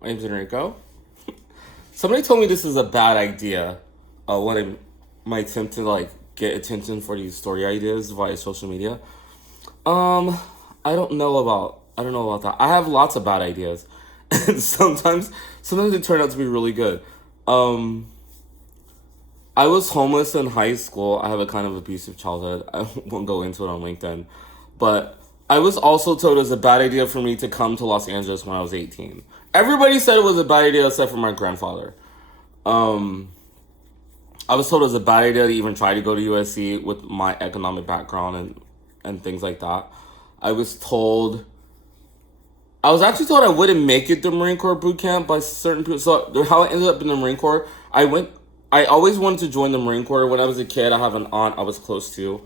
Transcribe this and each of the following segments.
My name's Enrico. Somebody told me this is a bad idea. When my attempt to like get attention for these story ideas via social media. Um, I don't know about that. I have lots of bad ideas, and sometimes they turn out to be really good. Um, I was homeless in high school. I have a kind of abusive childhood. I won't go into it on LinkedIn, but I was also told it was a bad idea for me to come to Los Angeles when I was 18. Everybody said it was a bad idea except for my grandfather. Um, I was told it was a bad idea to even try to go to USC with my economic background and things like that. I was told I was actually told I wouldn't make it to Marine Corps boot camp by certain people. So how I ended up in the Marine Corps, I always wanted to join the Marine Corps. When I was a kid, I have an aunt I was close to.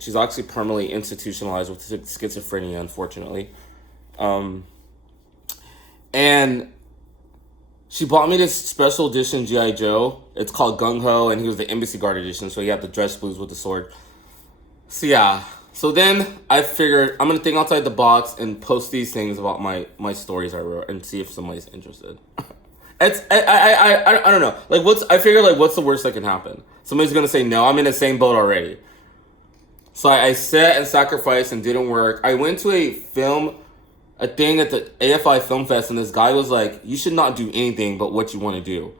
She's actually permanently institutionalized with schizophrenia, unfortunately. Um, and she bought me this special edition GI Joe. It's called Gung Ho, and he was the embassy guard edition, so he had the dress blues with the sword. So yeah. So then I figured I'm gonna think outside the box and post these things about my stories I wrote and see if somebody's interested. I don't know. Like I figure like what's the worst that can happen? Somebody's gonna say no. I'm in the same boat already. So I set and sacrificed and didn't work. I went to a thing at the AFI Film Fest, and this guy was like, "You should not do anything but what you want to do."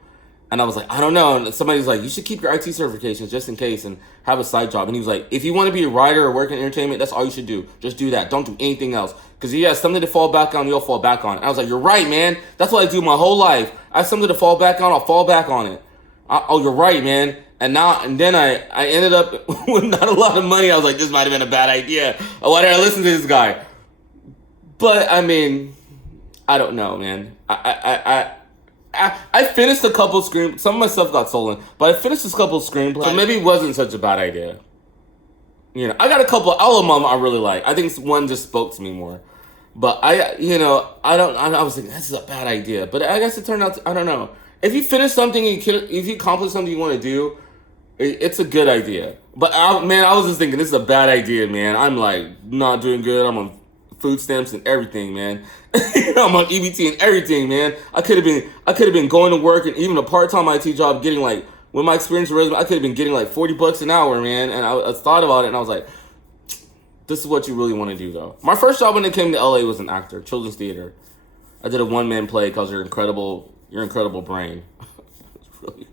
And I was like, I don't know. And somebody's like, you should keep your IT certifications just in case and have a side job. And he was like, if you want to be a writer or work in entertainment, that's all you should do. Just do that. Don't do anything else. Because he has something to fall back on, you'll fall back on. And I was like, you're right, man. That's what I do my whole life. I have something to fall back on, I'll fall back on it. Oh, you're right, man. And then I ended up with not a lot of money. I was like, this might have been a bad idea. Why did I listen to this guy? But, I mean, I don't know, man. I finished a couple screen. Some of my stuff got stolen, but I finished a couple screenplays. So maybe it wasn't such a bad idea. You know, I got a couple. All of them I really like. I think one just spoke to me more. But I was thinking this is a bad idea. But I guess it turned out. I don't know. If you finish something and if you accomplish something you want to do, it's a good idea. But man, I was just thinking this is a bad idea, man. I'm like not doing good. I'm on food stamps and everything, man. I'm on EBT and everything, man. I could have been going to work and even a part-time IT job getting like with my experience and resume, I could have been getting like $40 an hour, man. And I thought about it and I was like, this is what you really want to do though. My first job when it came to LA was an actor, children's theater. I did a one-man play called Your Incredible Brain. It's really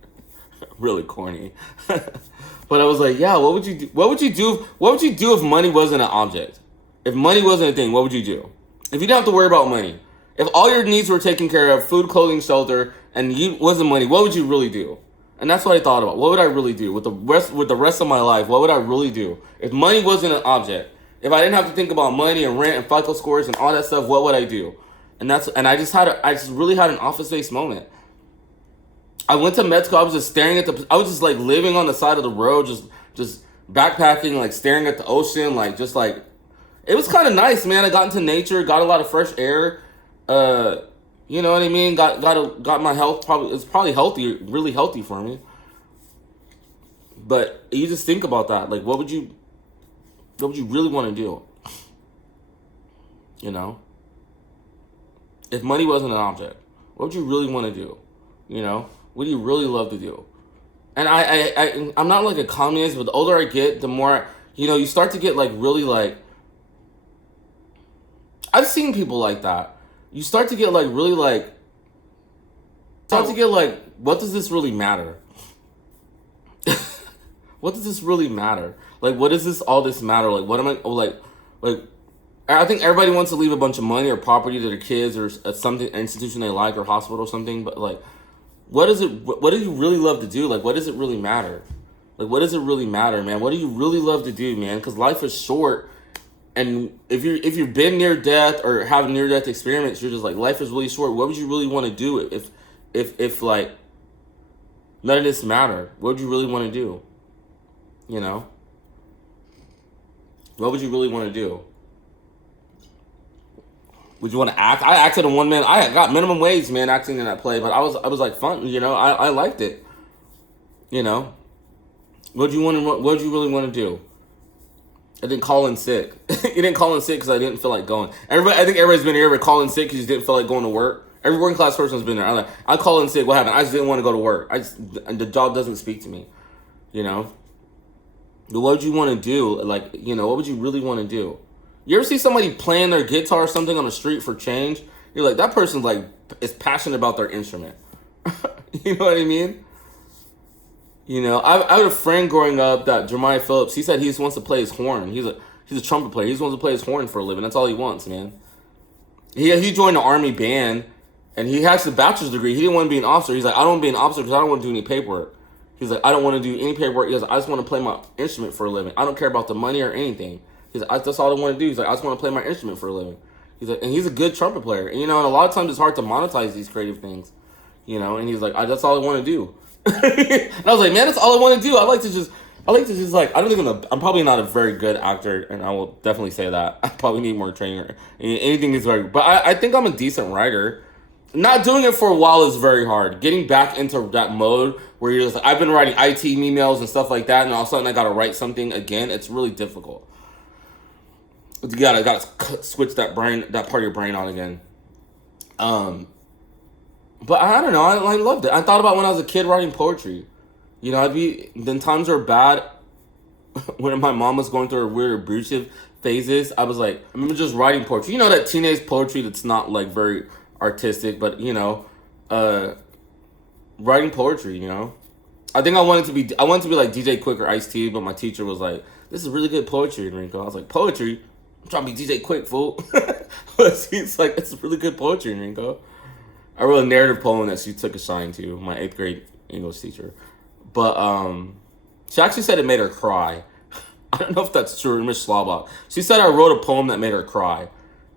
really corny. But I was like, yeah, what would you do? What would you do? What would you do if money wasn't an object? If money wasn't a thing, what would you do? If you didn't have to worry about money, if all your needs were taken care of, food, clothing, shelter, and you wasn't money, what would you really do? And that's what I thought about. What would I really do with the rest of my life? What would I really do if money wasn't an object? If I didn't have to think about money and rent and FICO scores and all that stuff, what would I do? And I just really had an office space moment. I went to med school. I was just staring at I was just like living on the side of the road, just backpacking, like staring at the ocean, like just like it was kind of nice, man. I got into nature, got a lot of fresh air. You know what I mean? Got my health it's probably healthy, really healthy for me. But you just think about that, like what would you really want to do? You know, if money wasn't an object, what would you really want to do? You know, what do you really love to do? And I'm not like a communist, but the older I get, the more you start to get like really like. I've seen people like that. You start to get like really like. Start to get like, what does this really matter? What does this really matter? Like, what does all this matter? Like, what am I like? I think everybody wants to leave a bunch of money or property to their kids or something institution they like or hospital or something. But like, what is it? What do you really love to do? Like, what does it really matter? Like, what does it really matter, man? What do you really love to do, man? Because life is short. And if you've been near death or have near death experience, you're just like life is really short. What would you really want to do if like none of this matter? What would you really want to do? You know, what would you really want to do? Would you want to act? I acted in one man. I got minimum wage, man, acting in that play. But I was like fun. You know, I liked it. You know, what do you really want to do? I didn't call in sick. You didn't call in sick because I didn't feel like going. I think everybody's been here ever calling sick because you didn't feel like going to work. Every working class person's been there. I call and say, what happened? I just didn't want to go to work. And the job doesn't speak to me, you know? But what would you want to do? Like, you know, what would you really want to do? You ever see somebody playing their guitar or something on the street for change? You're like, that person like is passionate about their instrument. You know what I mean? You know, I had a friend growing up that Jeremiah Phillips. He said he just wants to play his horn. He's a trumpet player. He just wants to play his horn for a living. That's all he wants, man. He joined the army band, and he has a bachelor's degree. He didn't want to be an officer. He's like, I don't want to be an officer because I don't want to do any paperwork. He's like, I don't want to do any paperwork. He goes, I just want to play my instrument for a living. I don't care about the money or anything. He's like, that's all I want to do. He's like, I just want to play my instrument for a living. He's like, and he's a good trumpet player. And, you know, and a lot of times it's hard to monetize these creative things, you know. And he's like, that's all I want to do. And I was like, man, that's all I want to do. I like to just like, I'm probably not a very good actor, and I will definitely say that. I probably need more training. Anything is very, but I think I'm a decent writer. Not doing it for a while is very hard. Getting back into that mode where you're just like, I've been writing IT emails and stuff like that, and all of a sudden I gotta write something again. It's really difficult. You gotta switch that part of your brain on again. But I don't know. I loved it. I thought about when I was a kid writing poetry. You know, then times were bad when my mom was going through her weird abusive phases. I was like, I remember just writing poetry. You know, that teenage poetry that's not like very artistic, but you know, writing poetry, you know. I think I wanted to be like DJ Quick or Ice-T, but my teacher was like, this is really good poetry, Enrico. I was like, poetry? I'm trying to be DJ Quick, fool. But he's like, it's really good poetry, Enrico. I wrote a narrative poem that she took a shine to, my 8th grade English teacher. But she actually said it made her cry. I don't know if that's true, Miss Schlabach. She said I wrote a poem that made her cry.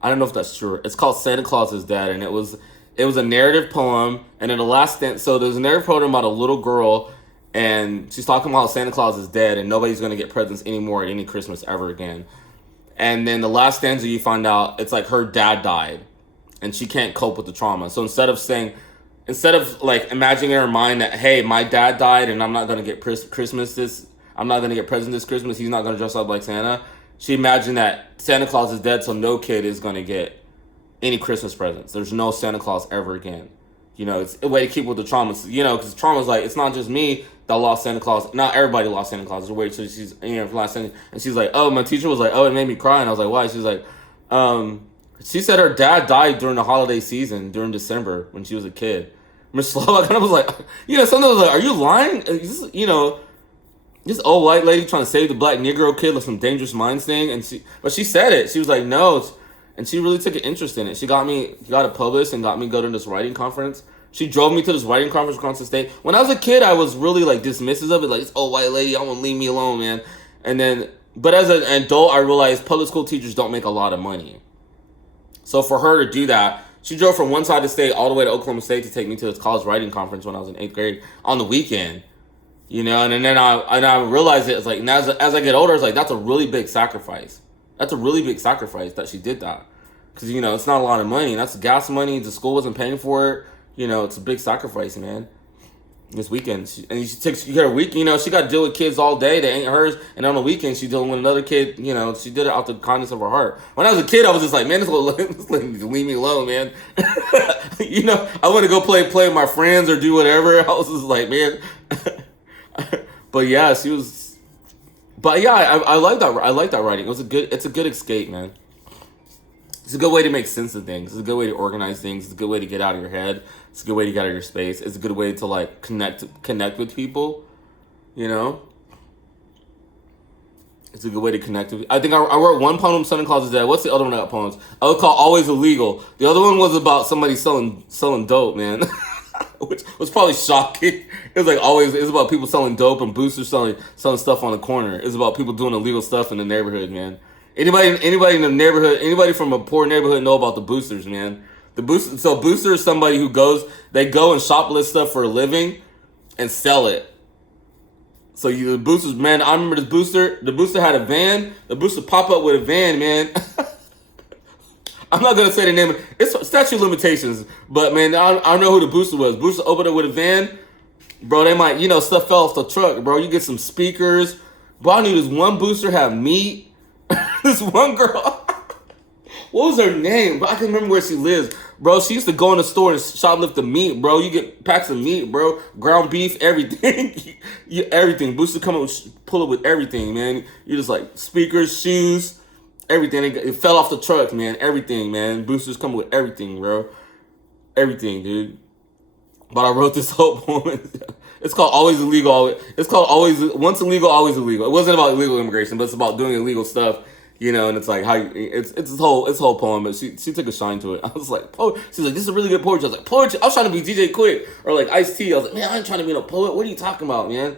I don't know if that's true. It's called Santa Claus is Dead, and it was a narrative poem, and in the last stanza, so there's a narrative poem about a little girl, and she's talking about how Santa Claus is dead, and nobody's going to get presents anymore at any Christmas ever again. And then the last stanza, you find out it's like her dad died, and she can't cope with the trauma. So instead of like imagining in her mind that, hey, my dad died, and I'm not going to get I'm not going to get presents this Christmas, he's not going to dress up like Santa, she imagined that Santa Claus is dead, so no kid is going to get any Christmas presents. There's no Santa Claus ever again. You know, it's a way to keep with the trauma. You know, because trauma is like, it's not just me that lost Santa Claus. Not everybody lost Santa Claus. It's a way, so she's, you know, last Santa. And she's like, oh, my teacher was like, oh, it made me cry. And I was like, why? She's like, she said her dad died during the holiday season, during December, when she was a kid. Miss Slovak kind of was like, you know, sometimes I was like, are you lying? Is this, you know, this old white lady trying to save the black Negro kid with some Dangerous Minds thing, but she said it. She was like, no, and she really took an interest in it. She got it published and got me go to this writing conference. She drove me to this writing conference across the state. When I was a kid, I was really like dismissive of it, like, this old white lady, I want to leave me alone, man. And then, but as an adult, I realized public school teachers don't make a lot of money. So for her to do that, she drove from one side of the state all the way to Oklahoma State to take me to this college writing conference when I was in 8th grade on the weekend. You know, and then I realized it. It's like, now as I get older, it's like, that's a really big sacrifice. That's a really big sacrifice that she did that. Because, you know, it's not a lot of money. That's gas money. The school wasn't paying for it. You know, it's a big sacrifice, man. This weekend. She got a week, you know, she got to deal with kids all day. They ain't hers. And on the weekend, she dealing with another kid. You know, she did it out the kindness of her heart. When I was a kid, I was just like, man, this leave me alone, man. You know, I want to go play with my friends or do whatever. I was just like, man. But yeah, she was. But yeah, I like that. I like that writing. It's a good escape, man. It's a good way to make sense of things. It's a good way to organize things. It's a good way to get out of your head. It's a good way to get out of your space. It's a good way to like connect with people. You know. It's a good way to connect with. I think I wrote one poem, Santa Claus is Dead. What's the other one I got poems? I would call Always Illegal. The other one was about somebody selling dope, man. Which was probably shocking. It was like always. It's about people selling dope and boosters selling stuff on the corner. It's about people doing illegal stuff in the neighborhood, man. Anybody in the neighborhood, anybody from a poor neighborhood know about the boosters, man. So booster is somebody who go and shoplift stuff for a living and sell it. So the boosters, man. I remember this booster. The booster had a van. The booster pop up with a van, man. I'm not gonna say the name. It's statute of limitations, but man, I don't know who the booster was. Booster opened it with a van, bro. They might, you know, stuff fell off the truck, bro. You get some speakers, bro. I knew this one booster had meat. This one girl what was her name? But I can remember where she lives, bro. She used to go in the store and shoplift the meat, bro. You get packs of meat, bro. Ground beef, everything, everything. Booster come up, pull up with everything, man. You just like speakers, shoes, everything. It fell off the truck, man. Everything, man. Boosters come with everything, bro. Everything, dude. But I wrote this whole poem. It's called Always Illegal. It's called Always Once Illegal, Always Illegal. It wasn't about illegal immigration, but it's about doing illegal stuff, you know. And it's like how it's this whole poem. But she took a shine to it. I was like, oh, she's like, this is a really good poetry. I was like, poetry. I was trying to be DJ Quick or like Ice-T. I was like, man, I ain't trying to be no poet. What are you talking about, man?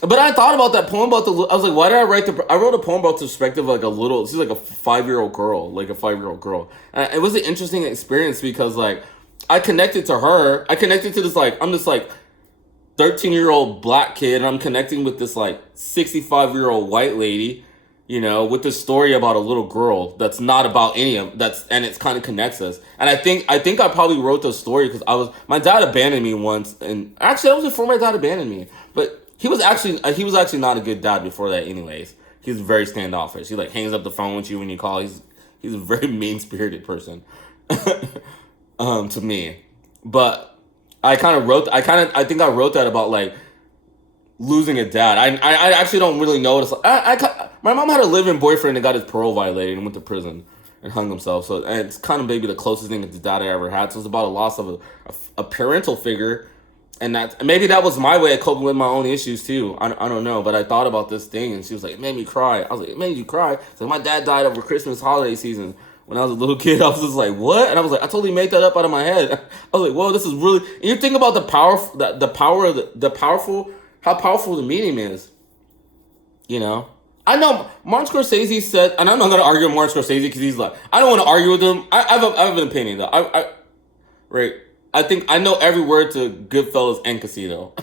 But I thought about that poem about the. I was like, why did I write I wrote a poem about the perspective of like a little. She's like a 5-year-old girl, like a 5-year-old girl. And it was an interesting experience because like I connected to her. I connected to this like I'm just like 13-year-old black kid, and I'm connecting with this like 65-year-old white lady, you know, with this story about a little girl that's not about any of that's, and it's kind of connects us. And I think I probably wrote the story because my dad abandoned me once, and actually that was before my dad abandoned me, but he was actually not a good dad before that. Anyways, he's very standoffish. He like hangs up the phone with you when you call. He's a very mean-spirited person, to me, but. I think I wrote that about like losing a dad. I actually don't really know what it's like. My mom had a live-in boyfriend that got his parole violated and went to prison and hung himself. So and it's kind of maybe the closest thing to dad I ever had. So it's about a loss of a parental figure, and maybe that was my way of coping with my own issues too. I don't know, but I thought about this thing, and she was like, "It made me cry." I was like, "It made you cry?" It's like my dad died over Christmas holiday season. When I was a little kid, I was just like, "What?" And I was like, "I totally made that up out of my head." I was like, "Whoa, this is really." And you think about how powerful the medium is. You know, I know Martin Scorsese said, and I'm not gonna argue with Martin Scorsese because he's like, I don't want to argue with him. I have an opinion though. Right. I think I know every word to Goodfellas and Casino,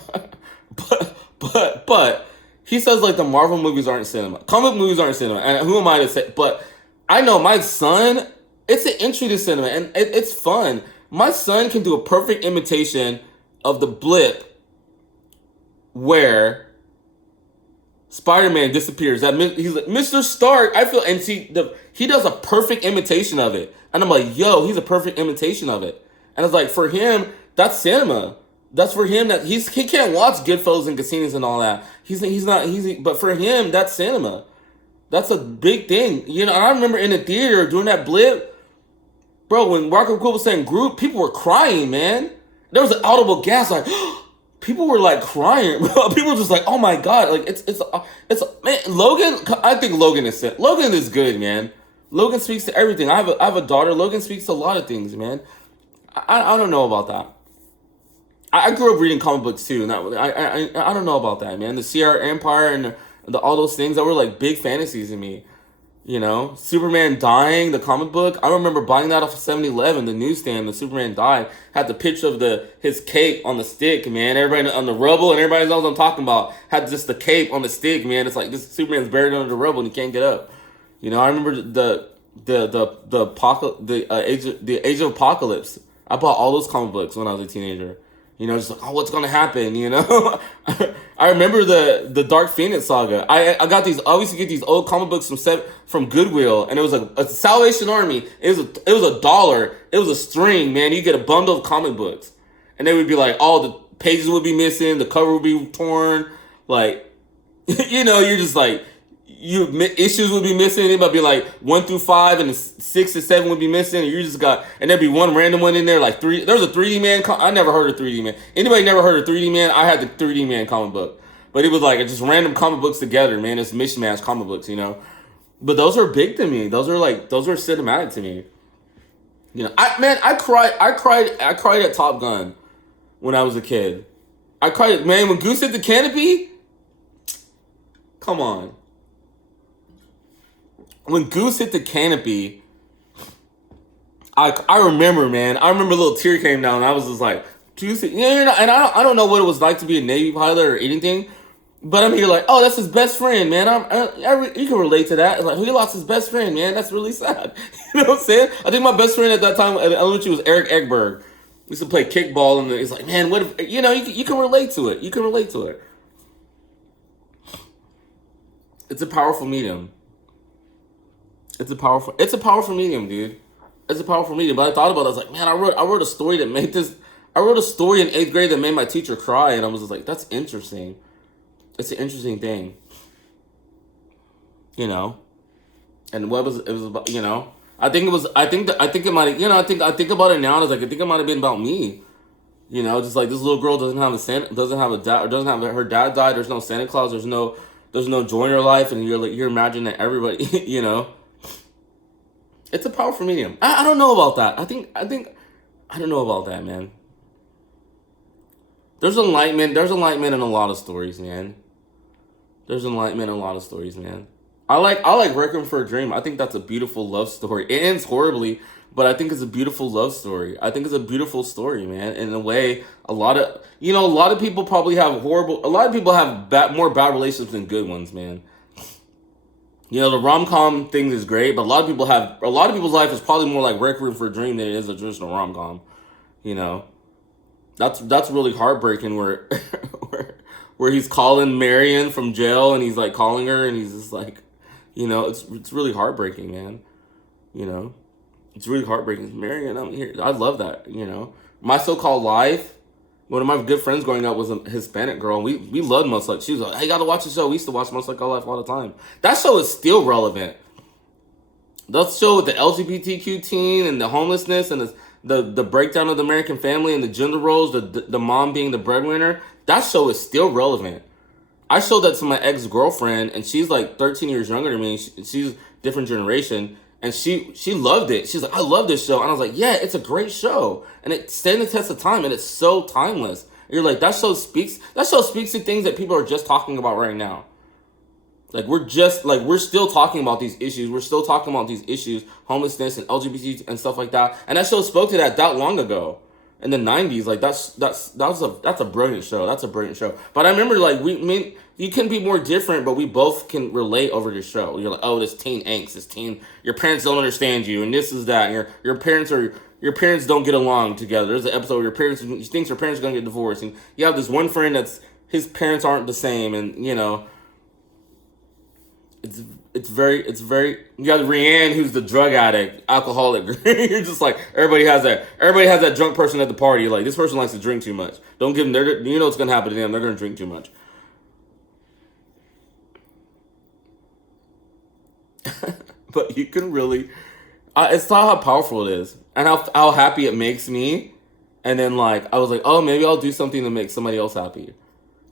but he says like the Marvel movies aren't cinema, comic movies aren't cinema, and who am I to say? But I know my son, it's an entry to cinema, and it's fun. My son can do a perfect imitation of the blip where Spider-Man disappears. He's like, Mr. Stark, I feel, and he does a perfect imitation of it. And I'm like, yo, he's a perfect imitation of it. And it's like, for him, that's cinema. That's for him that he can't watch Goodfellas and Casinos and all that. But for him, that's cinema. That's a big thing. You know, I remember in the theater during that blip, bro, when Rocket Cool was saying group, people were crying, man. There was an audible gasp, like, people were like crying. People were just like, oh my God. Like, it's man, Logan, I think Logan is good, man. Logan speaks to everything. I have a daughter. Logan speaks to a lot of things, man. I don't know about that. I grew up reading comic books too. And I don't know about that, man. The Sierra Empire and all those things that were like big fantasies in me, you know. Superman dying, the comic book. I remember buying that off of 7-Eleven, the newsstand. The Superman died had the picture of his cape on the stick, man. Everybody on the rubble, and everybody knows what I'm talking about. Had just the cape on the stick, man. It's like this Superman's buried under the rubble and he can't get up. You know, I remember the Age of Apocalypse. I bought all those comic books when I was a teenager. You know, just like, oh, what's gonna happen? You know, I remember the Dark Phoenix saga. I got these. I used to get these old comic books from Goodwill, and it was a Salvation Army. It was $1. It was a string, man. You get a bundle of comic books, and they would be like, all the pages would be missing, the cover would be torn, like, you know, you're just like. Issues would be missing. It might be like 1 through 5, and 6 to 7 would be missing. And there'd be one random one in there, like 3. There was a 3D Man. I never heard of 3D Man. Anybody never heard of 3D Man? I had the 3D Man comic book, but it was like just random comic books together, man. It's mishmash comic books, you know. But those are big to me. Those are cinematic to me. You know, I cried at Top Gun when I was a kid. I cried, man, when Goose hit the canopy. Come on. When Goose hit the canopy, I remember, man. I remember a little tear came down. And I was just like, Goose, and I don't know what it was like to be a Navy pilot or anything, but I'm here like, oh, that's his best friend, man. You can relate to that. It's like, he lost his best friend, man. That's really sad. You know what I'm saying? I think my best friend at that time at elementary was Eric Egberg. We used to play kickball, and it's like, man, what if, you know, you can relate to it. You can relate to it. It's a powerful medium. It's a powerful medium, dude. It's a powerful medium. But I thought about it. I was like, man, I wrote a story that made this. I wrote a story in 8th grade that made my teacher cry, and I was just like, that's interesting. It's an interesting thing, you know. And what was it was about, you know. I think it was. I think it might. You know. I think about it now. And I was like, I think it might have been about me. You know, just like this little girl doesn't have a dad, or doesn't have her dad died. There's no Santa Claus. There's no joy in her life, and you're imagining that everybody. You know. It's a powerful medium. I don't know about that. I don't know about that, man. There's enlightenment. There's enlightenment in a lot of stories, man. There's enlightenment in a lot of stories, man. I like Requiem for a Dream. I think that's a beautiful love story. It ends horribly, but I think it's a beautiful love story. I think it's a beautiful story, man. In a way, a lot of people probably have horrible. A lot of people have more bad relationships than good ones, man. You know, the rom-com thing is great, but a lot of people's life is probably more like Requiem for a Dream than it is a traditional rom-com. You know, that's really heartbreaking. Where where he's calling Marion from jail, and he's like calling her, and he's just like, you know, it's really heartbreaking, man. You know, it's really heartbreaking. Marion, I'm here. I love that. You know, My So-Called Life. One of my good friends growing up was a Hispanic girl, and we loved Most Like. She was like, "Hey, you gotta watch the show." We used to watch Most Like Our Life all the time. That show is still relevant. That show with the LGBTQ teen and the homelessness and the breakdown of the American family and the gender roles, the mom being the breadwinner. That show is still relevant. I showed that to my ex-girlfriend, and she's like 13 years younger than me. She's different generation. And she loved it. She's like, I love this show. And I was like, yeah, it's a great show. And it stands the test of time, and it's so timeless. And you're like, that show speaks to things that people are just talking about right now. Like, we're still talking about these issues. We're still talking about these issues, homelessness and LGBT and stuff like that. And that show spoke to that long ago. In the 90s, like that's a brilliant show. That's a brilliant show. But I remember, like, you can be more different, but we both can relate over this show. You're like, oh, this teen angst, your parents don't understand you, and this is that, and your parents don't get along together. There's an episode where he thinks your parents are gonna get divorced, and you have this one friend that's his parents aren't the same, and you know, it's very you got Rianne, who's the drug addict, alcoholic. You're just like, everybody has that drunk person at the party. You're like, this person likes to drink too much. Don't give them, you know what's gonna happen to them. They're gonna drink too much. But you can really, it's not how powerful it is, and how happy it makes me. And then, like, I was like, oh, maybe I'll do something to make somebody else happy.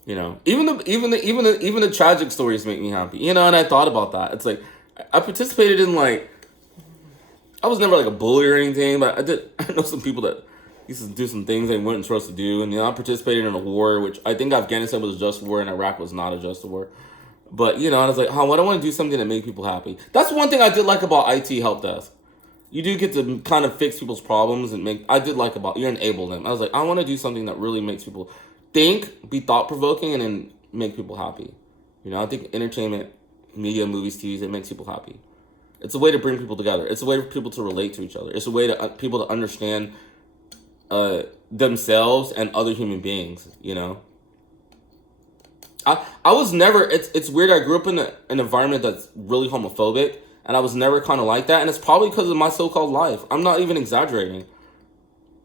You know, even the tragic stories make me happy. You know, and I thought about that. It's like, I participated in, like, I was never like a bully or anything, but I know some people that used to do some things they weren't supposed to do, and you know, I participated in a war, which I think Afghanistan was a just war and Iraq was not a just war. But you know, I was like, what I want to do something that make people happy. That's one thing I did like about IT help desk. You do get to kind of fix people's problems and I did like about, you enable them. I was like, I want to do something that really makes people think, be thought-provoking, and then make people happy. You know, I think entertainment, media, movies, TVs, it makes people happy. It's a way to bring people together. It's a way for people to relate to each other. It's a way to people to understand themselves and other human beings, you know? I was never, it's weird, I grew up in an environment that's really homophobic, and I was never kind of like that, and it's probably because of My So-Called Life. I'm not even exaggerating.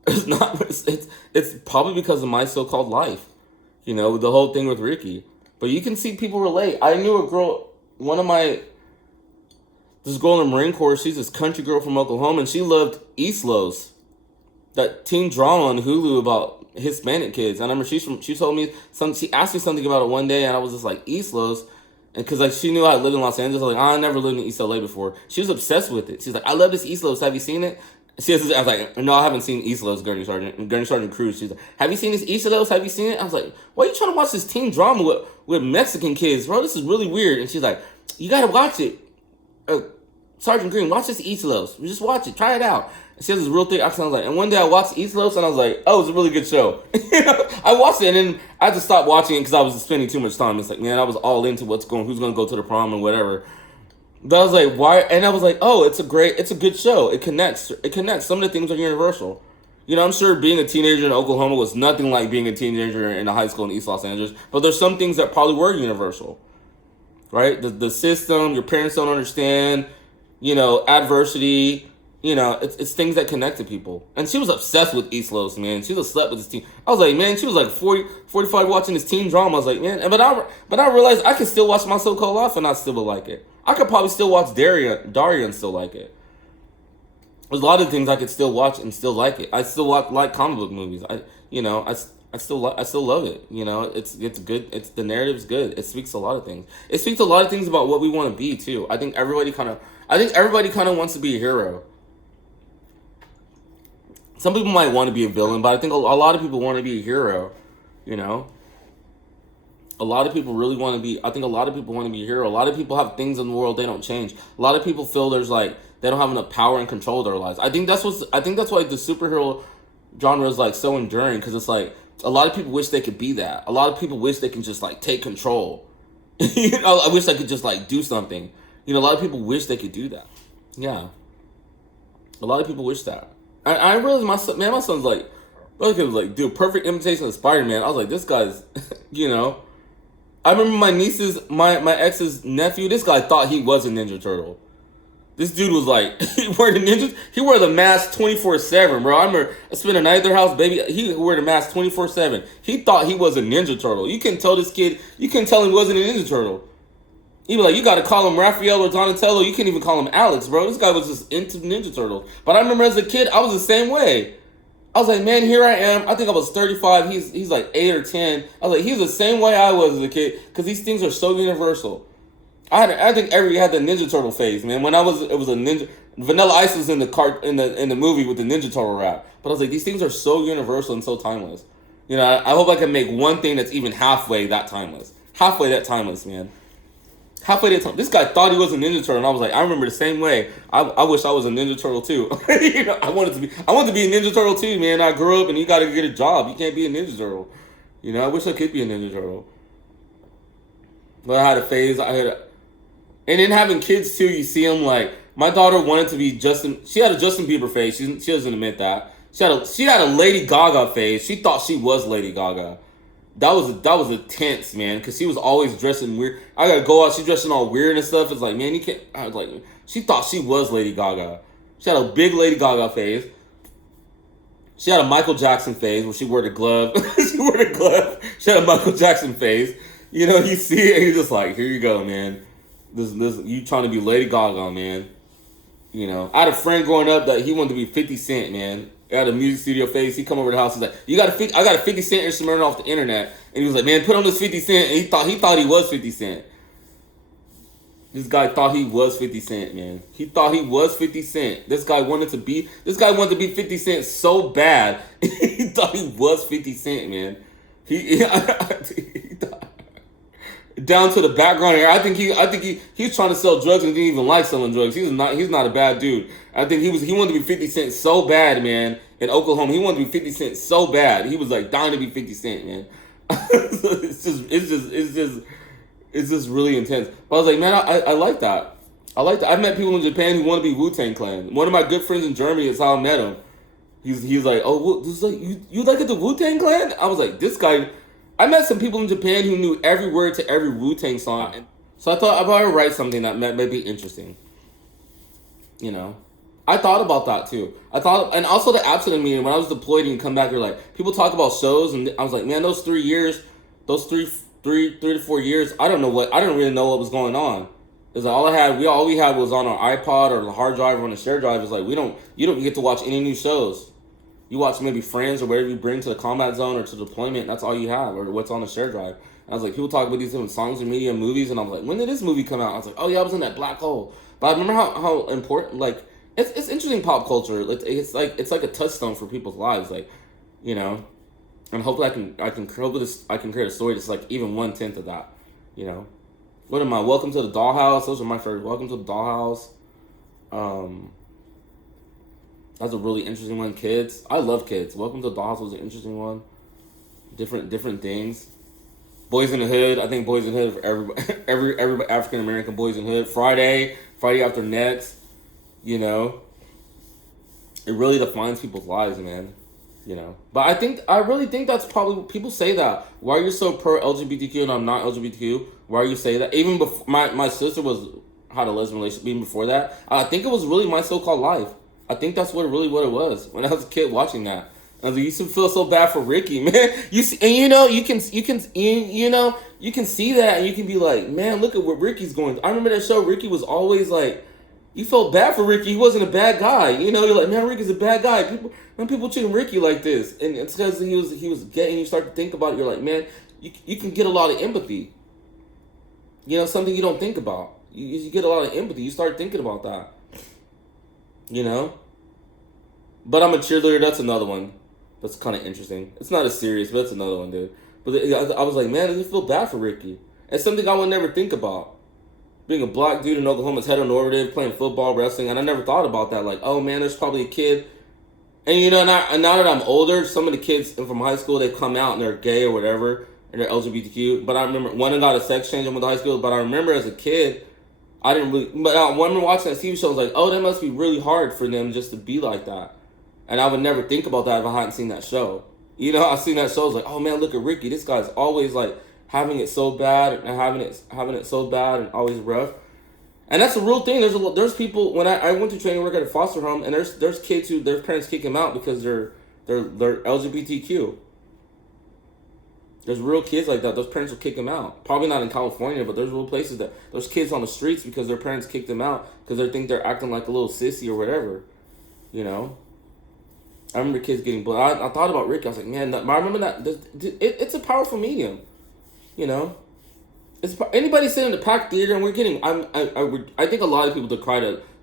It's probably because of My So-Called Life, you know, the whole thing with Ricky. But you can see people relate. I knew a girl, this girl in the Marine Corps, she's this country girl from Oklahoma, and she loved East Los, that teen drama on Hulu about Hispanic kids. I remember she told me she asked me something about it one day, and I was just like, East Los, and because like she knew I lived in Los Angeles. I was like, I never lived in East LA before. She was obsessed with it. She's like, I love this East Los. Have you seen it? I was like, no, I haven't seen East Los, Gurney Sergeant Cruz. She's like, have you seen this East Los? Have you seen it? I was like, why are you trying to watch this teen drama with Mexican kids, bro? This is really weird. And she's like, you gotta watch it. Sergeant Green, watch this East Los. Just watch it. Try it out. And she has this real thick accent. I was like, and one day I watched East Los, and I was like, oh, it's a really good show. I watched it, and then I had to stop watching it because I was spending too much time. It's like, man, I was all into who's going to go to the prom and whatever. But I was like, why? And I was like, oh, it's a good show. It connects. Some of the things are universal. You know, I'm sure being a teenager in Oklahoma was nothing like being a teenager in a high school in East Los Angeles. But there's some things that probably were universal, right? The system, your parents don't understand. adversity. It's things that connect to people. And she was obsessed with East Los, man. She was slept with this team. I was like, man, she was like 40, 45 watching this teen drama. I was like, man, but I realized I could still watch My So-Called Life and I still would like it. I could probably still watch Daria and still like it. There's a lot of things I could still watch and still like it. I still like comic book movies. I still love it. It's good. The narrative's good. It speaks to a lot of things. It speaks to a lot of things about what we want to be too. I think everybody kind of wants to be a hero. Some people might want to be a villain, but I think a lot of people want to be a hero. A lot of people really want to be. I think a lot of people want to be a hero. A lot of people have things in the world they don't change. A lot of people feel there's like they don't have enough power and control of their lives. I think that's why the superhero genre is like so enduring, because it's like a lot of people wish they could be that. A lot of people wish they can just like take control. I wish I could just like do something. A lot of people wish they could do that. Yeah, a lot of people wish that. I realized my son's like, my kid was like, dude, perfect imitation of Spider-Man. I was like, this guy's, I remember my ex's nephew, this guy thought he was a Ninja Turtle. This dude was like, he wore the mask 24/7, bro. I remember I spent a night at their house, baby. He wore the mask 24/7. He thought he was a Ninja Turtle. You can tell this kid, you can tell him he wasn't a Ninja Turtle. He'd be like, you gotta call him Raphael or Donatello. You can't even call him Alex, bro. This guy was just into Ninja Turtles. But I remember as a kid, I was the same way. I was like, man, here I am. I think I was 35. He's like 8 or 10. I was like, he's the same way I was as a kid, because these things are so universal. I think everybody had the Ninja Turtle phase, man. When it was a Ninja. Vanilla Ice was in the movie with the Ninja Turtle rap. But I was like, these things are so universal and so timeless. I hope I can make one thing that's even halfway that timeless. Halfway that timeless, man. Halfway that time. This guy thought he was a Ninja Turtle, and I was like, I remember the same way. I wish I was a Ninja Turtle too. I wanted to be a Ninja Turtle too, man. I grew up, and you got to get a job. You can't be a Ninja Turtle. I wish I could be a Ninja Turtle. But I had a phase. And then having kids too, you see them like, my daughter wanted to be Justin. She had a Justin Bieber phase. She doesn't admit that. She had a Lady Gaga phase. She thought she was Lady Gaga. That was intense, man, because she was always dressing weird. I gotta go out, she's dressing all weird and stuff. It's like, man, you can't. I was like, she thought she was Lady Gaga. She had a big Lady Gaga phase. She had a Michael Jackson phase where she wore the glove. She had a Michael Jackson phase. You see it and you're just like, here you go, man. This you trying to be Lady Gaga, man. I had a friend growing up that he wanted to be 50 Cent, man. He had a music studio phase. He come over to the house. He's like, I got a 50 Cent instrument off the internet. And he was like, man, put on this 50 Cent. And he thought he was 50 Cent. This guy thought he was 50 Cent, man. He thought he was 50 Cent. This guy wanted to be 50 Cent so bad. He thought he was 50 Cent, man. He thought, down to the background here. I think he was trying to sell drugs and didn't even like selling drugs. He's not a bad dude. I think he wanted to be 50 Cent so bad, man. In Oklahoma, he wanted to be 50 Cent so bad. He was like dying to be 50 Cent, man. It's just really intense. But I was like, man, I like that. I like that. I've met people in Japan who want to be Wu-Tang Clan. One of my good friends in Germany is how I met him. He's like, oh, you like it, the Wu-Tang Clan? I was like, this guy. I met some people in Japan who knew every word to every Wu-Tang song. So I thought I'd probably write something that might be interesting. I thought about that too. And also the absent meeting, when I was deployed and come back, they're like, people talk about shows, and I was like, man, those 3 years, those three to 4 years, I didn't really know what was going on. It's like all we had was on our iPod or the hard drive or on the share drive. It's like you don't get to watch any new shows. You watch maybe Friends or whatever you bring to the combat zone or to deployment. That's all you have, or what's on the share drive. And I was like, people talk about these different songs and media, movies, and I was like, when did this movie come out? I was like, oh yeah, I was in that black hole. But I remember how important, like, it's interesting pop culture. It's like a touchstone for people's lives, like, and hopefully I can create a story that's like even 1/10 of that, What am I? Welcome to the Dollhouse. Those are my favorite. Welcome to the Dollhouse. That's a really interesting one. Kids. I love Kids. Welcome to the Dollhouse was an interesting one. Different things. Boys in the Hood. I think Boys in the Hood for every African American. Boys in the Hood. Friday After Next. It really defines people's lives, man. But I really think that's probably, people say that. Why are you so pro LGBTQ and I'm not LGBTQ? Why are you say that? Even before my sister was had a lesbian relationship even before that. I think it was really My So-Called Life. I think that's what it was when I was a kid watching that. I was like, you used to feel so bad for Ricky, man. You see, and you can see that, and you can be like, man, look at what Ricky's going through. I remember that show. Ricky was always like, you felt bad for Ricky. He wasn't a bad guy. You're like, man, Ricky's a bad guy. People treating Ricky like this, and it's because he was getting. You start to think about it. You're like, man, you can get a lot of empathy. Something you don't think about. You get a lot of empathy. You start thinking about that. But I'm a cheerleader. That's another one. That's kind of interesting. It's not as serious, but that's another one, dude. But I was like, man, I just feel bad for Ricky. It's something I would never think about. Being a black dude in Oklahoma is heteronormative, playing football, wrestling, and I never thought about that. Like, oh man, there's probably a kid. And now that I'm older, some of the kids from high school, they come out and they're gay or whatever, and they're LGBTQ. But I remember one got a sex change when I went to high school. But I remember as a kid, I didn't really. But I remember watching that TV show. I was like, oh, that must be really hard for them just to be like that. And I would never think about that if I hadn't seen that show. I seen that show. I was like, oh man, look at Ricky. This guy's always like having it so bad and having it so bad and always rough. And that's a real thing. There's people, when I went to training work at a foster home, and there's kids who their parents kick them out because they're LGBTQ. There's real kids like that. Those parents will kick them out. Probably not in California, but there's real places that there's kids on the streets because their parents kicked them out because they think they're acting like a little sissy or whatever. I remember kids getting bullied. I thought about Ricky. I was like, man, I remember that. It's a powerful medium. It's anybody sitting in the packed theater and we're getting. I think a lot of people decry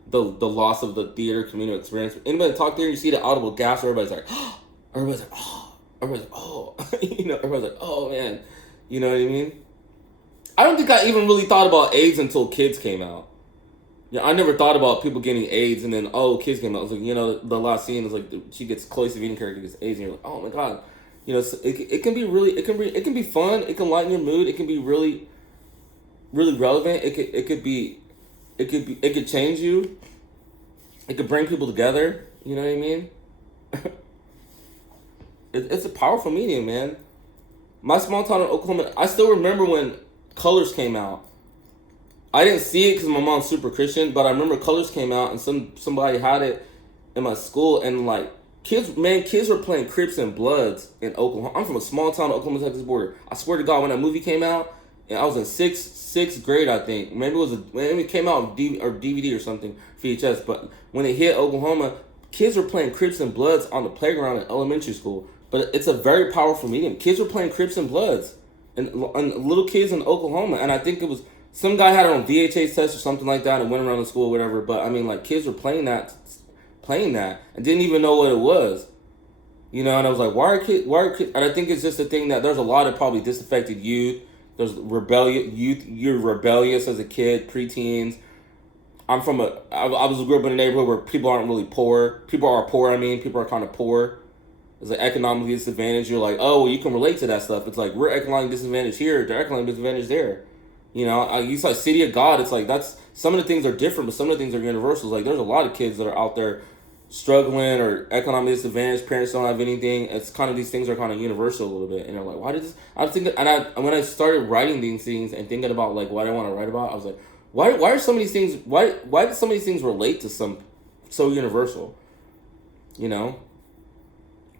the loss of the theater community experience. Anybody talk there, you see the audible gasp. Everybody's like, oh, everybody's like, oh, everybody's like, oh, everybody's like, oh man, you know what I mean? I don't think I even really thought about AIDS until Kids came out. I never thought about people getting AIDS and then Kids came out. I was like, the last scene is like she gets Chloe Sevigny character gets AIDS and you're like, oh my god, it can be really it can be fun. It can lighten your mood. It can be really relevant. It could change you. It could bring people together. You know what I mean? It's a powerful medium, man. My small town in Oklahoma, I still remember when Colors came out. I didn't see it because my mom's super Christian, but I remember Colors came out and somebody had it in my school, and like kids were playing Crips and Bloods in Oklahoma. I'm from a small town, Oklahoma, Texas border. I swear to God, when that movie came out, and I was in sixth grade, I think. Maybe it came out on DVD or something, VHS. But when it hit Oklahoma, kids were playing Crips and Bloods on the playground in elementary school. But it's a very powerful medium. Kids were playing Crips and Bloods, and little kids in Oklahoma. And I think it was some guy had it on VHS test or something like that and went around the school or whatever. But I mean, like kids were playing that, and didn't even know what it was. And I was like, why are kids? And I think it's just a thing that there's a lot of probably disaffected youth. There's rebellious youth. You're rebellious as a kid, preteens. I grew up in a neighborhood where people aren't really poor. People are poor. People are kind of poor. It's like economically disadvantaged. You're like, oh, well, you can relate to that stuff. It's like we're economically disadvantaged here. They're economically disadvantaged there. It's like City of God. It's like that's some of the things are different, but some of the things are universal. Like there's a lot of kids that are out there struggling or economically disadvantaged. Parents don't have anything. It's kind of these things are kind of universal a little bit. And they're like, why did this? I was thinking, and when I started writing these things and thinking about like what I want to write about, I was like, why are some of these things? Why do some of these things relate to so universal?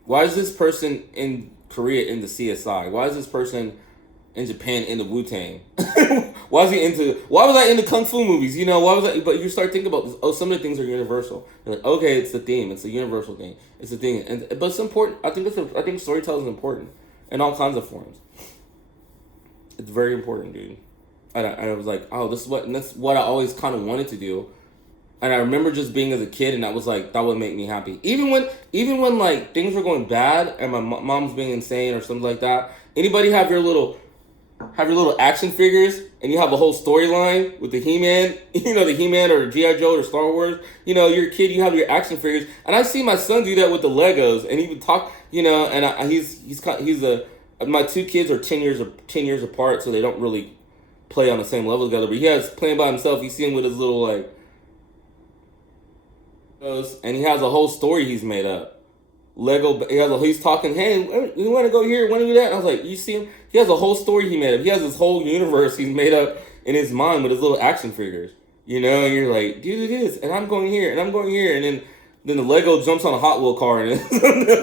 Why is this person in Korea in the CSI? Why is this person in Japan in the Wu-Tang? Why was I into Kung Fu movies? Why was I? But you start thinking about this, some of the things are universal. You're like, okay, it's the theme. It's a universal thing. It's the thing. But it's important. I think storytelling is important in all kinds of forms. It's very important, dude. And I was like, oh, that's what I always kind of wanted to do. And I remember just being as a kid, and that would make me happy. Even when like things were going bad, and my mom's being insane or something like that. Anybody have your little action figures, and you have a whole storyline with the He-Man, the He-Man or G.I. Joe or Star Wars. You're a kid, you have your action figures, and I see my son do that with the Legos, and he would talk, and my two kids are 10 years apart, so they don't really play on the same level together. But he has playing by himself. You see him with his little like, and he has a whole story he's made up. He's talking, hey, you want to go here, want to do that? And I was like, you see him? He has a whole story he made up. He has this whole universe he's made up in his mind with his little action figures. You know, and you're like, do this, and I'm going here, and I'm going here, and then the Lego jumps on a Hot Wheel car, and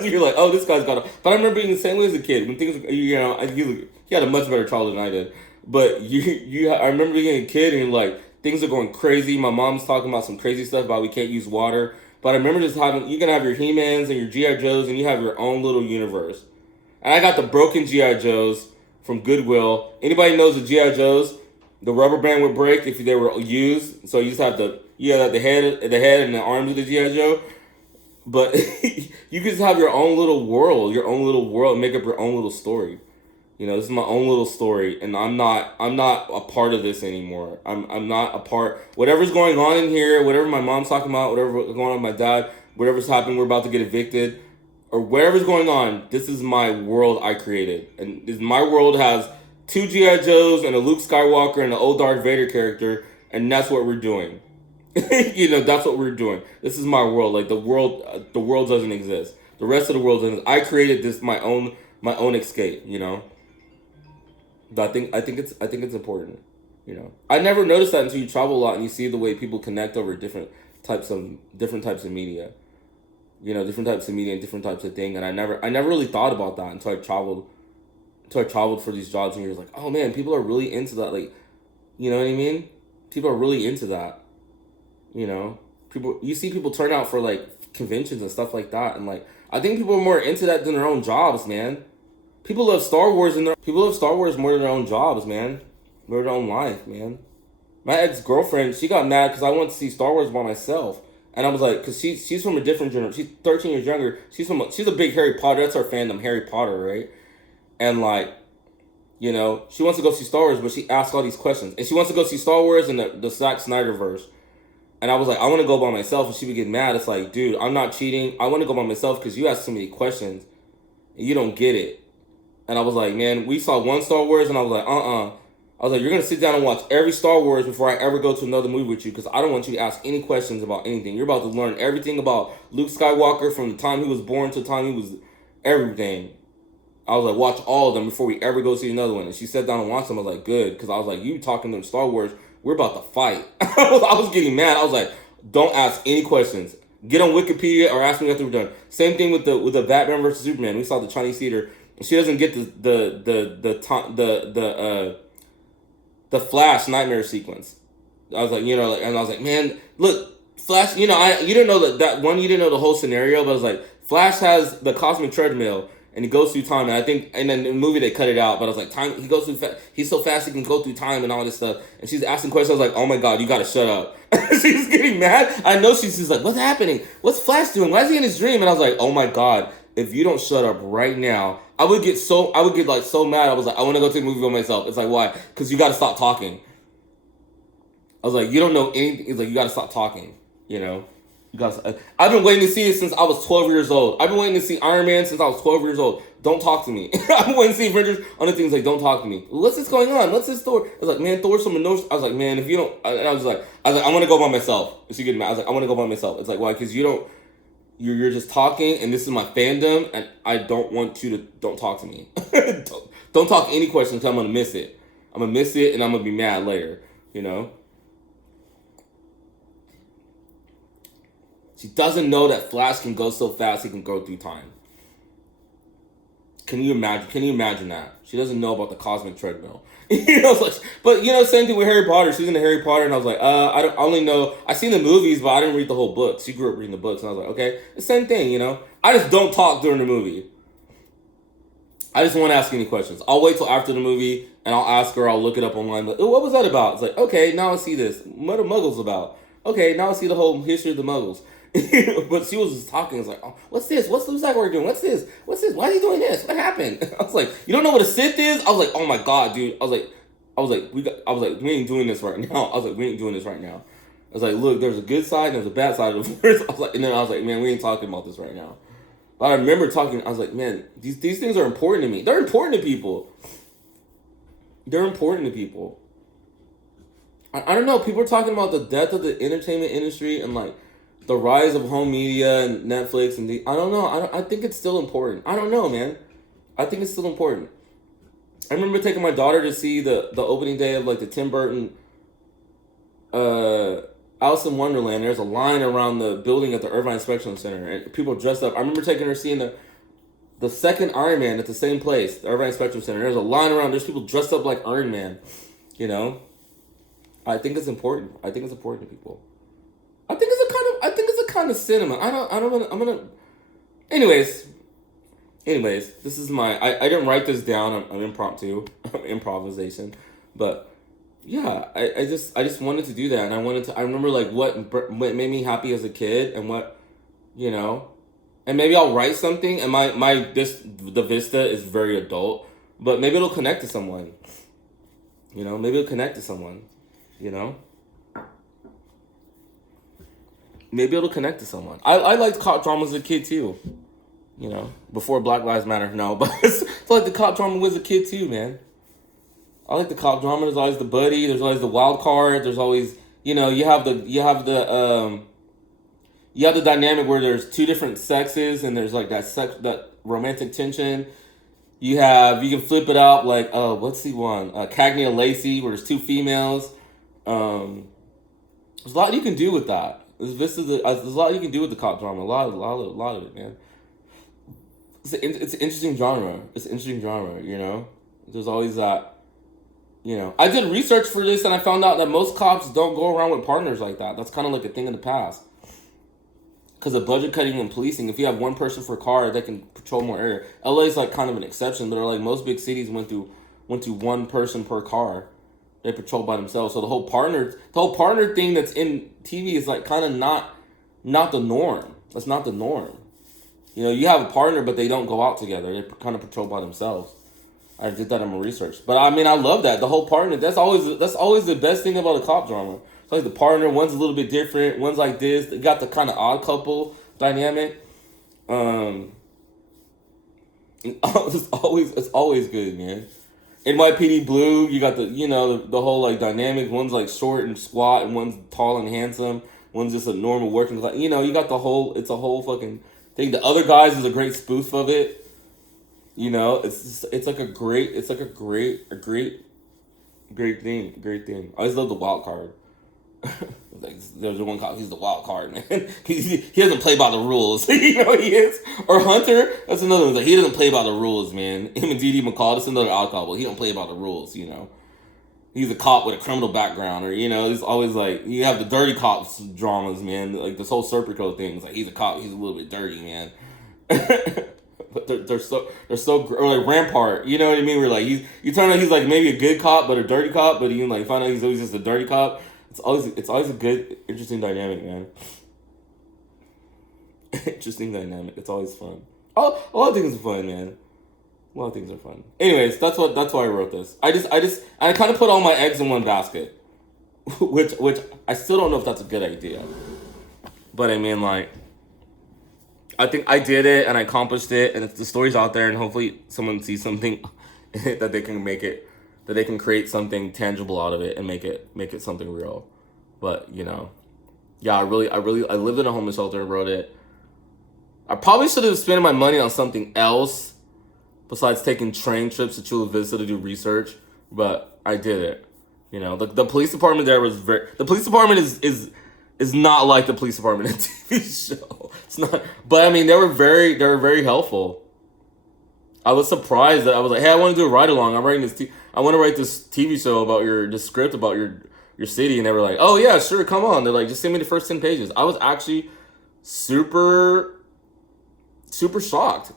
you're like, oh, this guy's got a. But I remember being the same way as a kid when things, you know, he had a much better childhood than I did. But I remember being a kid and like things are going crazy. My mom's talking about some crazy stuff about we can't use water. But I remember just having you can have your He-Mans and your GI Joes, and you have your own little universe. And I got the broken GI Joes from Goodwill. Anybody knows the GI Joes? The rubber band would break if they were used, so you just have the head and the arms of the GI Joe. But you can just have your own little world, make up your own little story. You know, this is my own little story, and I'm not a part of this anymore. I'm not a part. Whatever's going on in here, whatever my mom's talking about, whatever's going on with my dad, whatever's happening, we're about to get evicted, or whatever's going on. This is my world I created, and my world has two GI Joes and a Luke Skywalker and an old Darth Vader character, and that's what we're doing. You know, that's what we're doing. This is my world. Like the world doesn't exist. The rest of the world doesn't. I created this my own escape. You know. But I think it's important. You know, I never noticed that until you travel a lot and you see the way people connect over different types of media. You know, different types of media and different types of thing. And I never really thought about that until I traveled for these jobs, and you're like, oh man, people are really into that. Like, you know what I mean? People are really into that. You know, you see people turn out for like conventions and stuff like that, and like I think people are more into that than their own jobs, man. People love Star Wars more than their own jobs, man. More than their own life, man. My ex-girlfriend, she got mad because I went to see Star Wars by myself, and I was like, because she's from a different generation. She's 13 years younger. She's a big Harry Potter. That's her fandom, Harry Potter, right? And like, you know, she wants to go see Star Wars, but she asks all these questions, and she wants to go see Star Wars and the Zack Snyder verse. And I was like, I want to go by myself. And she would get mad. It's like, dude, I'm not cheating. I want to go by myself because you ask so many questions and you don't get it. And I was like, man, we saw one Star Wars, and I was like, I was like, you're going to sit down and watch every Star Wars before I ever go to another movie with you, because I don't want you to ask any questions about anything. You're about to learn everything about Luke Skywalker from the time he was born to the time he was everything. I was like, watch all of them before we ever go see another one. And she sat down and watched them. I was like, good, because I was like, you talking to Star Wars, we're about to fight. I was getting mad. I was like, don't ask any questions. Get on Wikipedia or ask me after we're done. Same thing with the Batman versus Superman. We saw the Chinese theater. She doesn't get the Flash nightmare sequence. I was like, you know, and I was like, man, look, Flash. You know, you didn't know that one. You didn't know the whole scenario, but I was like, Flash has the cosmic treadmill. And he goes through time, and I think, and then in the movie they cut it out, but I was like, time, he goes through, he's so fast he can go through time and all this stuff. And she's asking questions, I was like, oh my god, you gotta shut up. She's getting mad. I know she's like, what's happening? What's Flash doing? Why is he in his dream? And I was like, oh my god, if you don't shut up right now, I would get so mad. I was like, I want to go to the movie by myself. It's like, why? Because you gotta stop talking. I was like, you don't know anything. It's like, you gotta stop talking, you know? I've been waiting to see it since I was 12 years old. I've been waiting to see Iron Man since I was 12 years old. Don't talk to me. I've been waiting to see Avengers. Other things like, don't talk to me. What's this going on? What's this Thor? I was like, man, Thor's from a nose. I was like, man, if you don't, and I was like, I want to go by myself. She getting mad. I was like, I want to go by myself. It's like, why? Because you're just talking, and this is my fandom, and I don't want you to, don't talk to me. don't talk any questions because I'm going to miss it. I'm going to miss it, and I'm going to be mad later, you know? She doesn't know that Flash can go so fast he can go through time. Can you imagine that? She doesn't know about the cosmic treadmill. You know, like, but you know, same thing with Harry Potter. She's into Harry Potter, and I was like, I only know, I've seen the movies, but I didn't read the whole book. She grew up reading the books, and I was like, okay, the same thing, you know. I just don't talk during the movie. I just won't ask any questions. I'll wait till after the movie, and I'll ask her. I'll look it up online. Like, oh, what was that about? It's like, okay, now I see this. What are Muggles about? Okay, now I see the whole history of the Muggles. But she was just talking. I was like, oh, what's this? What's Luke Skywalker doing? What's this? Why is he doing this? What happened? I was like, you don't know what a Sith is? I was like, oh my god, dude. I was like, we ain't doing this right now. I was like, we ain't doing this right now. I was like, look, there's a good side and there's a bad side of the force. I was like, and then I was like, man, we ain't talking about this right now. But I remember talking. I was like, man, these things are important to me. They're important to people. They're important to people. I don't know. People are talking about the death of the entertainment industry and like the rise of home media and Netflix and I don't know. I think it's still important. I don't know, man. I think it's still important. I remember taking my daughter to see the opening day of like the Tim Burton Alice in Wonderland, there's a line around the building at the Irvine Inspection Center, and people dressed up. I remember taking her seeing the second Iron Man at the same place, the Irvine Inspection Center. There's a line around. There's people dressed up like Iron Man. You know, I think it's important. I think it's important to people. I think it's a kind of cinema. I'm gonna. Anyways, this is my. I didn't write this down. I'm impromptu, improvisation, but. Yeah, I just wanted to do that, and I remember like what made me happy as a kid, and what, and maybe I'll write something, and the Vista is very adult, but maybe it'll connect to someone, maybe it'll connect to someone, maybe it'll connect to someone. I liked cop drama as a kid too, before Black Lives Matter, no, but it's like the cop drama was a kid too, man. I like the cop drama. There's always the buddy. There's always the wild card. There's always, you have the dynamic where there's two different sexes and there's like that romantic tension. You can flip it out like what's the one? Cagney and Lacey, where there's two females. There's a lot you can do with that. There's a lot you can do with the cop drama. A lot of it, man. It's an interesting genre. It's an interesting genre. There's always that. I did research for this and I found out that most cops don't go around with partners like that. That's kind of like a thing in the past. Because of budget cutting and policing, if you have one person per car, they can patrol more area. LA is like kind of an exception, but like most big cities went to one person per car. They patrol by themselves. So the whole partner thing that's in TV is like kind of not the norm. That's not the norm. You have a partner, but they don't go out together. They kind of patrol by themselves. I did that in my research, but I mean, I love that the whole partner. That's always the best thing about a cop drama. It's like the partner. One's a little bit different. One's like this. They got the kind of odd couple dynamic. It's always good, man. NYPD Blue, you got the whole like dynamic. One's like short and squat, and one's tall and handsome. One's just a normal working class. You got the whole. It's a whole fucking thing. The Other Guys is a great spoof of it. It's like a great thing. I always love the wild card. Like there's one cop, he's the wild card, man. He doesn't play by the rules. He is. Or Hunter, that's another one. Like, he doesn't play by the rules, man. Him and D.D. McCall, that's another odd couple. He don't play by the rules, He's a cop with a criminal background, or it's always like you have the dirty cops dramas, man. Like this whole Serpico thing. It's like he's a cop, he's a little bit dirty, man. But they're so or like Rampart, you know what I mean? Where like you turn out he's like maybe a good cop but a dirty cop, but you like find out he's always just a dirty cop. It's always a good, interesting dynamic, man. Interesting dynamic. It's always fun. A lot of things are fun, man. A lot of things are fun. Anyways, that's why I wrote this. I kind of put all my eggs in one basket, which I still don't know if that's a good idea. But I mean, like, I think I did it and I accomplished it, and the story's out there, and hopefully someone sees something that they can make it, that they can create something tangible out of it and make it something real. But yeah, I lived in a homeless shelter and wrote it. I probably should have spent my money on something else besides taking train trips to Chula Vista to do research, but I did it. The police department there was the police department is not like the police department in TV show. It's not, but I mean, they were very helpful. I was surprised that I was like, hey, I want to do a ride along. I want to write this TV show about the script about your city, and they were like, oh yeah, sure, come on. They're like, just send me the first 10 pages. I was actually super shocked.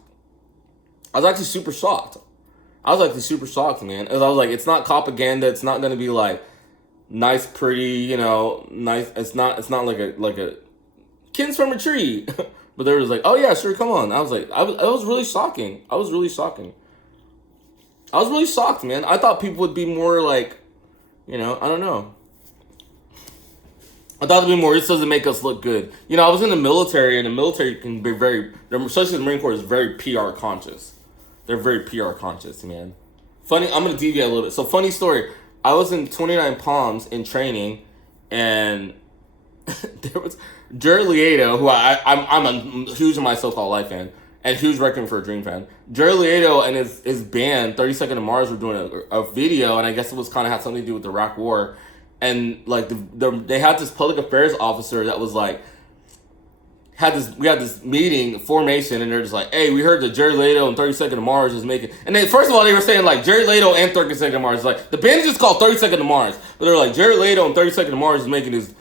I was actually super shocked, man. And I was like, it's not propaganda. It's not going to be like nice, pretty, nice. It's not like a kids from a tree. But they were just like, oh yeah, sure, come on. I was like, it was really shocking. I was really shocked, man. I thought people would be more like, I don't know. I thought it'd be more, this doesn't make us look good. I was in the military, and the military can be especially the Marine Corps is very PR conscious. They're very PR conscious, man. Funny, I'm going to deviate a little bit. So, funny story. I was in 29 Palms in training, and there was Jerry Lieto, who I'm a huge My So-Called Life fan, and huge Requiem for a Dream fan. Jerry Lieto and his band, 30 Seconds to Mars, were doing a video, and I guess it was kind of had something to do with the Iraq War. and like they had this public affairs officer that was like, we had this meeting formation, and they're just like, hey, we heard that Jared Leto and 30 Seconds to Mars is making, and then first of all they were saying like Jared Leto and 30 Seconds to Mars, like the band just called 30 Seconds to Mars, but they're like Jared Leto and 30 Seconds to Mars is making this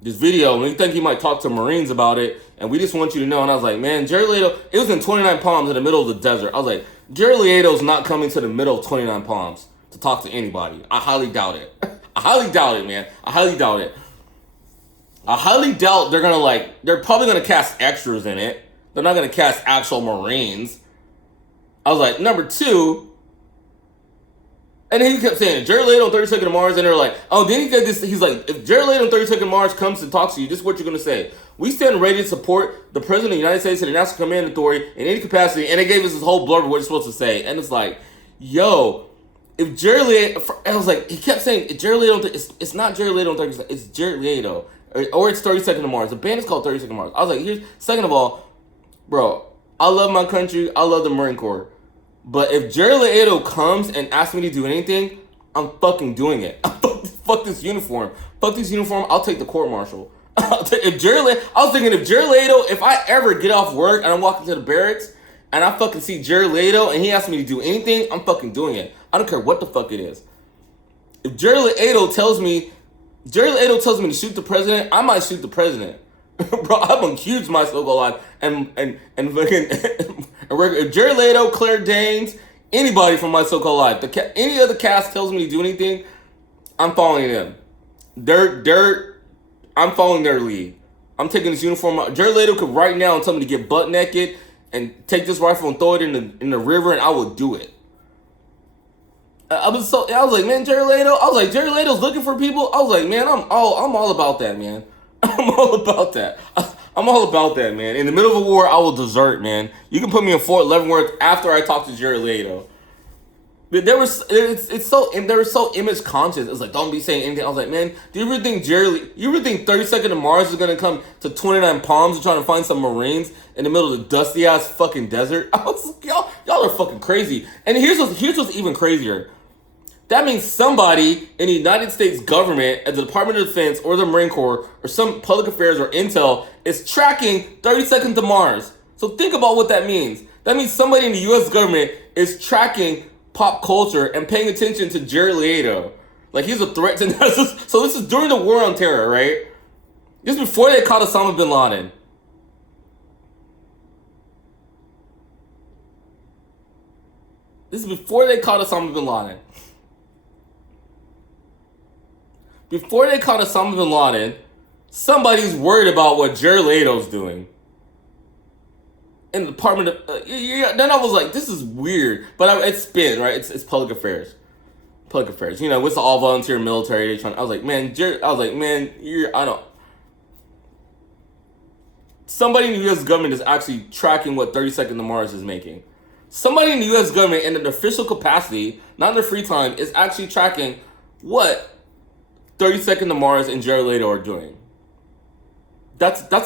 video, and we think he might talk to Marines about it, and we just want you to know. And I was like, man, Jared Leto, it was in 29 Palms in the middle of the desert. I was like, Jared Leto's not coming to the middle of 29 Palms to talk to anybody. I highly doubt it. I highly doubt it, man. I highly doubt it. I highly doubt they're probably gonna cast extras in it. They're not gonna cast actual Marines. I was like, number two, and then he kept saying, Jared Leto on 30 Seconds to Mars, and they're like, oh, then he said this, he's like, if Jared Leto on 30 Seconds to Mars comes and talks to you, this is what you're gonna say. We stand ready to support the President of the United States and the National Command Authority in any capacity, and they gave us this whole blurb of what you're supposed to say, and it's like, yo, if Jared Leto, I was like, he kept saying, Jared Leto, it's not Jared Leto on 30 Seconds, it's Jared Leto. Or it's 30 Seconds to Mars. The band is called 30 Seconds to Mars. I was like, second of all, bro, I love my country. I love the Marine Corps. But if Jared Leto comes and asks me to do anything, I'm fucking doing it. Fuck this uniform. Fuck this uniform. I'll take the court martial. I was thinking, if Jared Leto, if I ever get off work and I'm walking to the barracks and I fucking see Jared Leto and he asks me to do anything, I'm fucking doing it. I don't care what the fuck it is. If Jared Leto tells me to shoot the president, I might shoot the president. Bro, I'm gonna accuse my so-called life. And fucking, if Jared Leto, Claire Danes, anybody from my so-called life, any other cast tells me to do anything, I'm following them. I'm following their lead. I'm taking this uniform out. Jared Leto could right now tell me to get butt naked and take this rifle and throw it in the river, and I would do it. I was like, man, Jared Leto. I was like, Jared Leto's looking for people. I was like, man, I'm all about that, man. I'm all about that. I'm all about that, man. In the middle of a war, I will desert, man. You can put me in Fort Leavenworth after I talk to Jared Leto. But they were so image conscious. It's like, don't be saying anything. I was like, man, do you really think you really think 30 Seconds to Mars is gonna come to 29 Palms and trying to find some Marines in the middle of the dusty ass fucking desert? I was like, y'all are fucking crazy. And here's what's even crazier. That means somebody in the United States government, at the Department of Defense or the Marine Corps or some public affairs or intel is tracking 30 Seconds to Mars. So think about what that means. That means somebody in the U.S. government is tracking pop culture and paying attention to Jared Leto. Like he's a threat to So this is during the War on Terror, right? This is before they caught Osama bin Laden. This is before they caught Osama bin Laden. Before they caught Osama bin Laden, somebody's worried about what Jared Leto's doing. In the Department of... then I was like, this is weird. But it's spin, right? It's public affairs. Public affairs. You know, it's all volunteer military. I was like, man, I don't... Somebody in the U.S. government is actually tracking what 30 Seconds to Mars is making. Somebody in the U.S. government in an official capacity, not in their free time, is actually tracking what 30 Seconds to Mars and Jared Leto are doing. That's the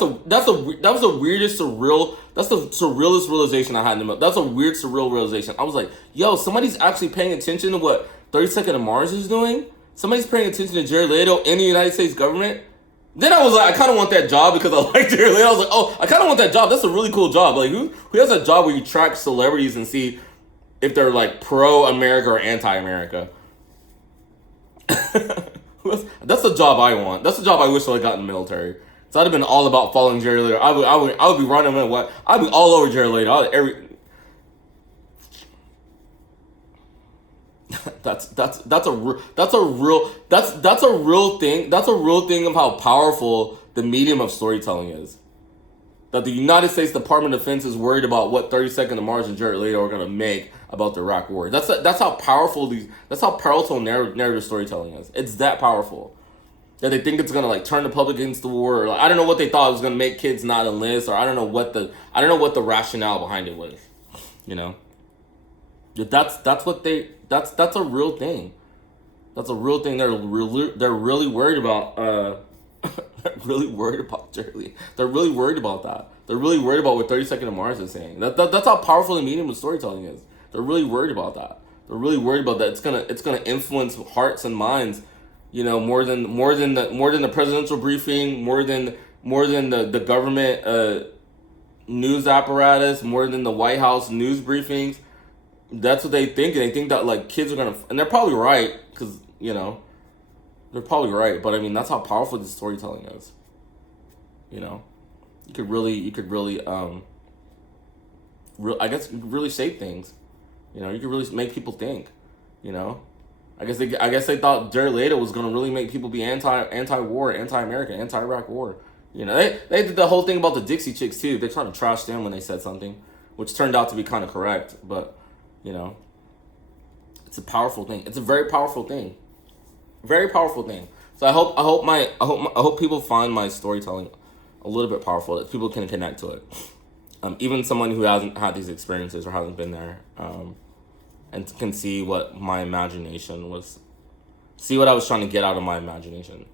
surrealist realization I had in the middle. That's a weird surreal realization. I was like, yo, somebody's actually paying attention to what 30 Seconds to Mars is doing? Somebody's paying attention to Jared Leto in the United States government? Then I was like, I kind of want that job because I like Jared Leto. I was like, oh, I kind of want that job. That's a really cool job. Like, who has a job where you track celebrities and see if they're like pro-America or anti-America? That's the job I want. That's the job I wish I got in the military. So I'd have been all about following Jared Leto. I would be running in what I'd be all over Jared Leto. That's a real thing. That's a real thing of how powerful the medium of storytelling is. That the United States Department of Defense is worried about what 30 Seconds to Mars and Jared Leto are gonna make about the Iraq War. That's how powerful narrative storytelling is. It's that powerful. That they think it's gonna like turn the public against the war, or like, I don't know what they thought it was gonna make kids not enlist, or I don't know what the rationale behind it was. You know, that's a real thing. That's a real thing. They're really worried about. Really worried about Jerry. They're really worried about that. They're really worried about what 30 Seconds to Mars is saying. That's how powerful the medium of storytelling is. They're really worried about that. They're really worried about that. It's gonna influence hearts and minds, you know, more than the presidential briefing, more than the government news apparatus, more than the White House news briefings. That's what they think, and they think that like kids are gonna, and they're probably right, because you know they're probably right. But I mean, that's how powerful the storytelling is. You know, you could really I guess you could really shape things. You know, you could really make people think. You know, I guess they thought Jared Leto was gonna really make people be anti war, anti American, anti Iraq war. You know, they did the whole thing about the Dixie Chicks too. They tried to trash them when they said something, which turned out to be kind of correct. But you know, it's a powerful thing. It's a very powerful thing, very powerful thing. So I hope people find my storytelling a little bit powerful, that people can connect to it. Even someone who hasn't had these experiences or hasn't been there, and can see what my imagination was, see what I was trying to get out of my imagination.